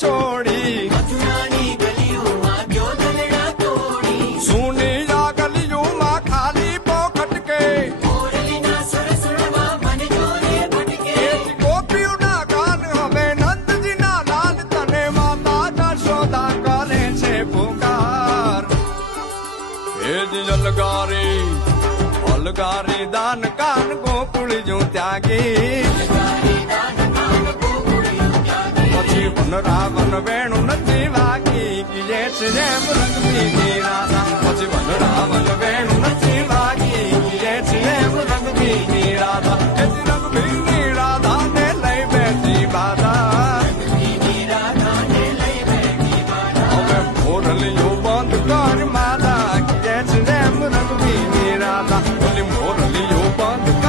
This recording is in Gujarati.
છોડી સૂની આ ગલીઓમાં ખાલી પોખટ કે ગોપીઓના ગાન હવે નંદજીના લાલ તને માતા જશોદા કરે છે પુકાર એ જ અલગારી દાન કાન ગોકુળ જો ત્યાગી પછી વન રાવણ વેણું નથી વાગી ગીએ છે જેમ રંગની રાધા પછી વન રાવણ વેણું નથી વાગી